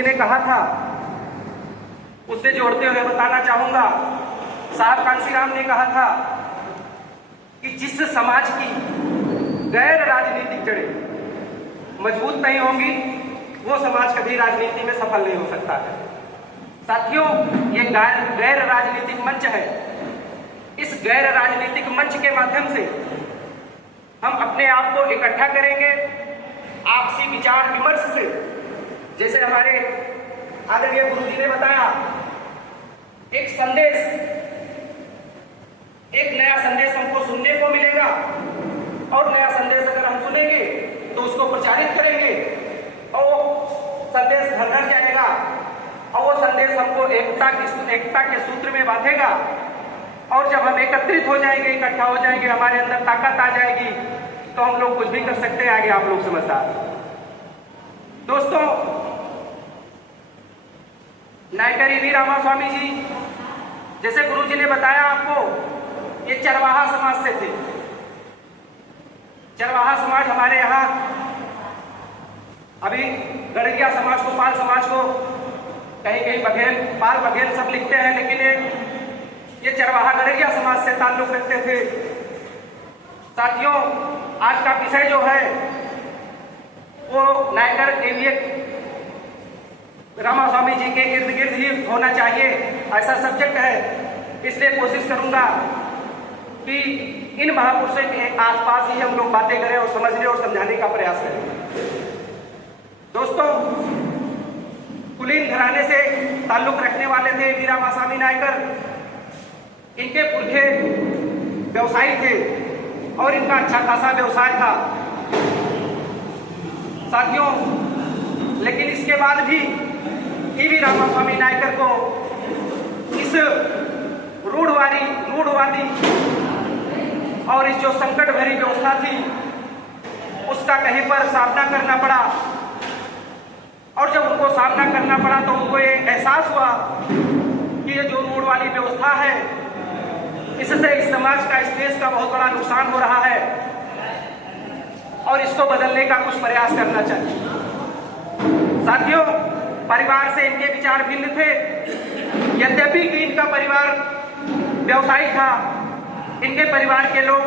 जी ने कहा था उससे जोड़ते हुए बताना चाहूंगा। साहब कांशीराम ने कहा था कि जिस समाज की गैर राजनीतिक जड़ें मजबूत नहीं होंगी वो समाज कभी राजनीति में सफल नहीं हो सकता है। साथियों, ये गैर राजनीतिक मंच है। इस गैर राजनीतिक मंच के माध्यम से हम अपने आप को इकट्ठा करेंगे आपसी विचार विमर्श से। जैसे हमारे आदरणीय गुरु जी ने बताया, एक संदेश, एक नया संदेश हमको सुनने को मिलेगा और नया संदेश अगर हम सुनेंगे तो उसको प्रचारित करेंगे और वो संदेश घर घर जाएगा और वो संदेश हमको एकता के सूत्र में बांधेगा। और जब हम एकत्रित हो जाएंगे, इकट्ठा हो जाएंगे, हमारे अंदर ताकत आ जाएगी तो हम लोग कुछ भी कर सकते हैं। आगे आप लोग समझदार। दोस्तों, नायकर ईवी रामास्वामी जी, जैसे गुरु जी ने बताया आपको, ये चरवाहा समाज से थे। चरवाहा समाज हमारे यहाँ अभी गड़गिया समाज को, पाल समाज को कहीं कहीं बघेल, पाल बघेल सब लिखते हैं, लेकिन ये चरवाहा गड़गिया समाज से ताल्लुक रखते थे। साथियों, आज का विषय जो है वो नायकर ईवी रामास्वामी जी के इर्द गिर्द ही होना चाहिए, ऐसा सब्जेक्ट है। इसलिए कोशिश करूंगा कि इन महापुरुषों के आसपास ही हम लोग बातें करें और समझने और समझाने का प्रयास करें। दोस्तों, कुलीन घराने से ताल्लुक रखने वाले थे ईवी रामास्वामी नायकर। इनके पुरखे व्यवसायी थे और इनका अच्छा खासा व्यवसाय था। साथियों, लेकिन इसके बाद भी ईवी रामास्वामी नायकर को इस रूढ़वादी और इस जो संकट भरी व्यवस्था थी उसका कहीं पर सामना करना पड़ा। और जब उनको सामना करना पड़ा तो उनको ये एहसास हुआ कि ये जो रूढ़ वाली व्यवस्था है इससे इस समाज का, इस देश का बहुत बड़ा नुकसान हो रहा है और इसको बदलने का कुछ प्रयास करना चाहिए। साथियों, परिवार से इनके विचार भिन्न थे। यद्यपि कि इनका परिवार व्यवसायी था, इनके परिवार के लोग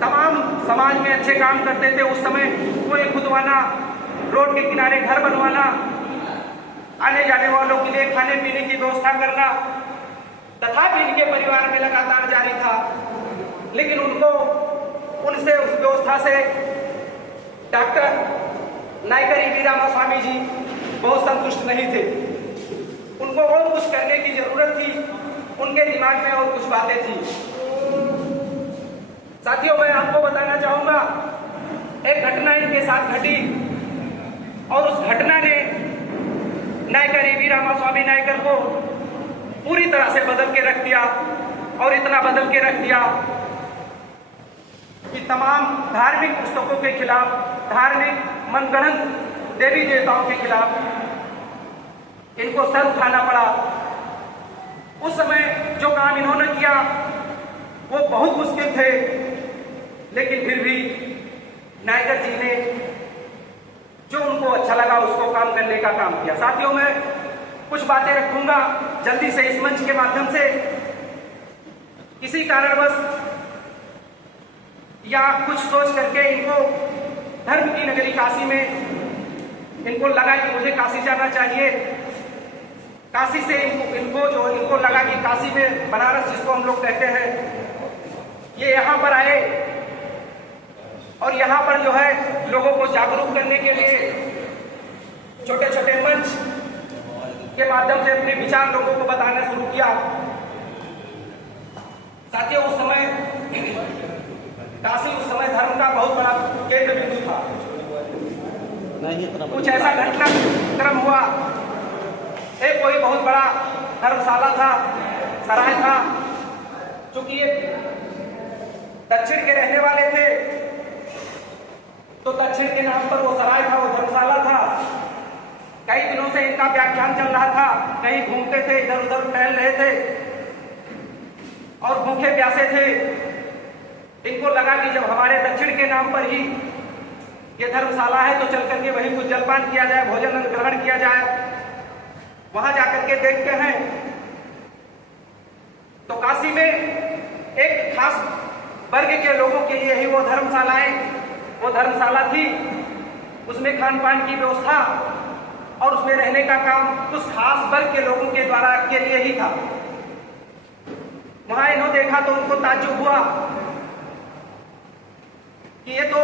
तमाम समाज में अच्छे काम करते थे। उस समय कोई खुदवाना, रोड के किनारे घर बनवाना, आने जाने वालों के लिए खाने पीने की व्यवस्था करना, तथापि इनके परिवार में लगातार जारी था। लेकिन उनसे उस व्यवस्था से डॉक्टर नायकर ईवी रामास्वामी जी बहुत संतुष्ट नहीं थे। उनको और कुछ करने की जरूरत थी, उनके दिमाग में और कुछ बातें थी। साथियों, मैं आपको बताना चाहूंगा, एक घटना इनके साथ घटी और उस घटना ने नायकर ईवी रामास्वामी नायकर को पूरी तरह से बदल के रख दिया। और इतना बदल के रख दिया कि तमाम धार्मिक पुस्तकों के खिलाफ, धार्मिक मनगढ़ंत देवी देवताओं के खिलाफ इनको सर उठाना पड़ा। उस समय जो काम इन्होंने किया वो बहुत मुश्किल थे, लेकिन फिर भी नायकर जी ने जो उनको अच्छा लगा उसको काम करने का काम किया। साथियों, मैं कुछ बातें रखूंगा जल्दी से इस मंच के माध्यम से। किसी कारणवश या कुछ सोच करके इनको धर्म की नगरी काशी में इनको लगा कि मुझे काशी जाना चाहिए। काशी से इनको लगा कि काशी में, बनारस जिसको हम लोग कहते हैं, ये यहाँ पर आए और यहाँ पर जो है लोगों को जागरूक करने के लिए छोटे छोटे मंच के माध्यम से अपने विचार लोगों को बताना शुरू किया। साथियों, उस समय काशी धर्म का बहुत बड़ा केंद्र बिंदु था। कुछ ऐसा घटनाक्रम हुआ, एक कोई बहुत बड़ा धर्मशाला था, सराय था। चूंकि ये दक्षिण के रहने वाले थे तो दक्षिण के नाम पर वो सराय था, वो धर्मशाला था। कई दिनों से इनका व्याख्यान चल रहा था, कहीं घूमते थे, इधर उधर टहल रहे थे और भूखे प्यासे थे। इनको लगा कि जब हमारे दक्षिण के नाम पर ही ये धर्मशाला है तो चल करके वहीं कुछ जलपान किया जाए, भोजन ग्रहण किया जाए। वहां जाकर के देखते हैं तो काशी में एक खास वर्ग के लोगों के लिए ही वो धर्मशाला थी। उसमें खान पान की व्यवस्था और उसमें रहने का काम उस खास वर्ग के लोगों के द्वारा के लिए ही था। वहां इन्होंने देखा तो उनको ताज्जुब हुआ कि ये तो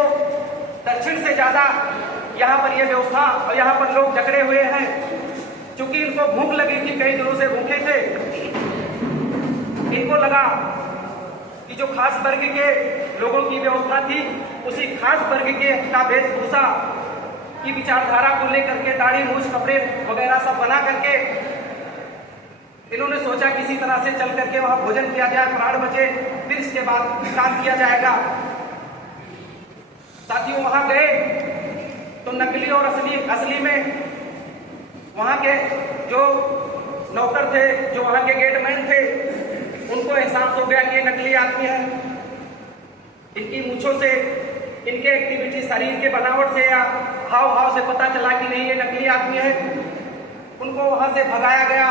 दक्षिण से ज्यादा यहाँ पर ये व्यवस्था और यहाँ पर लोग जकड़े हुए हैं। चूंकि इनको भूख लगी थी, कई दिनों से भूखे थे, इनको लगा कि जो खास वर्ग के लोगों की व्यवस्था थी उसी खास वर्ग के का वेशभूषा की विचारधारा को लेकर के दाढ़ी मूछ कपड़े वगैरह सब बना करके इन्होंने सोचा किसी तरह से चल करके वहां भोजन किया जाए, प्राण बचे, फिर इसके बाद काम किया जाएगा। साथियों वहां गए तो नकली और असली में वहां के जो नौकर थे, जो वहां के गेटमैन थे, उनको एहसास हो गया कि ये नकली आदमी है। इनकी मूंछों से, इनके एक्टिविटी, शरीर के बनावट से या हाव भाव से पता चला कि नहीं ये नकली आदमी है। उनको वहां से भगाया गया।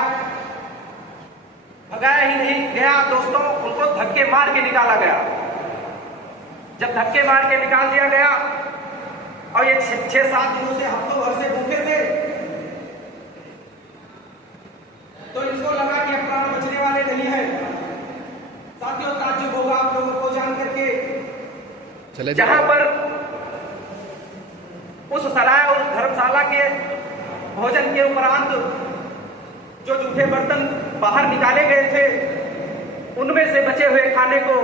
भगाया ही नहीं गया दोस्तों, उनको धक्के मार के निकाला गया। जब धक्के मार के निकाल दिया गया और ये 6-7 दिनों से, हफ्तों भर से भूखे थे, तो इनको लगा कि अब प्राण बचने वाले नहीं है। साथियों ताज्जुब होगा आप लोगों को जान करके, जहां पर उस सराय और धर्मशाला के भोजन के उपरांत जो जूठे बर्तन बाहर निकाले गए थे, उनमें से बचे हुए खाने को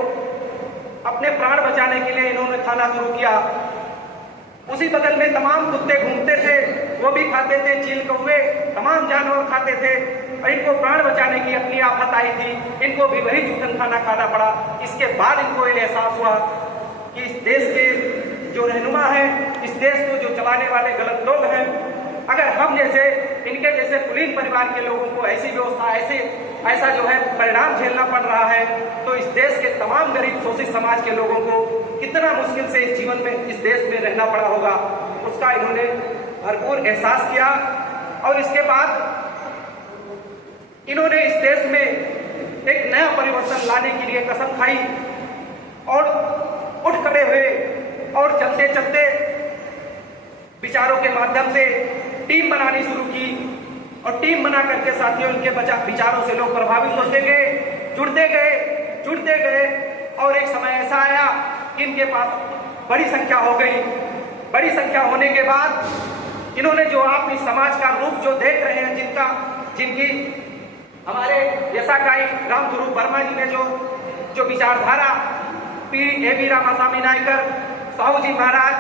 अपने प्राण बचाने के लिए इन्होंने खाना शुरू किया। उसी बगल में तमाम कुत्ते घूमते थे, वो भी खाते थे, चील कौवे तमाम जानवर खाते थे। और इनको प्राण बचाने की अपनी आफत आई थी, इनको भी वही जूठन खाना खाना पड़ा। इसके बाद इनको ये एहसास हुआ कि इस देश के जो रहनुमा है, इस देश को जो चलाने वाले गलत लोग हैं, अगर हम जैसे इनके जैसे कुलीन परिवार के लोगों को ऐसी व्यवस्था, ऐसा जो है परिणाम झेलना पड़ रहा है, तो इस देश के तमाम गरीब शोषित समाज के लोगों को कितना मुश्किल से इस जीवन में, इस देश में रहना पड़ा होगा, उसका इन्होंने भरपूर एहसास किया। और इसके बाद इन्होंने इस देश में एक नया परिवर्तन लाने के लिए कसम खाई और उठ खड़े हुए और चलते चलते विचारों के माध्यम से टीम बनानी शुरू की। और टीम बना करके साथियों इनके विचारों से लोग प्रभावित होते गए, जुड़ते गए और एक समय ऐसा आया कि इनके पास बड़ी संख्या हो गई। बड़ी संख्या होने के बाद इन्होंने जो आप इस समाज का रूप जो देख रहे हैं, जिनकी हमारे यशाकाई रामस्वरूप वर्मा जी ने जो विचारधारा, P A B Ramaswamy Naicker, Sahu ji Maharaj,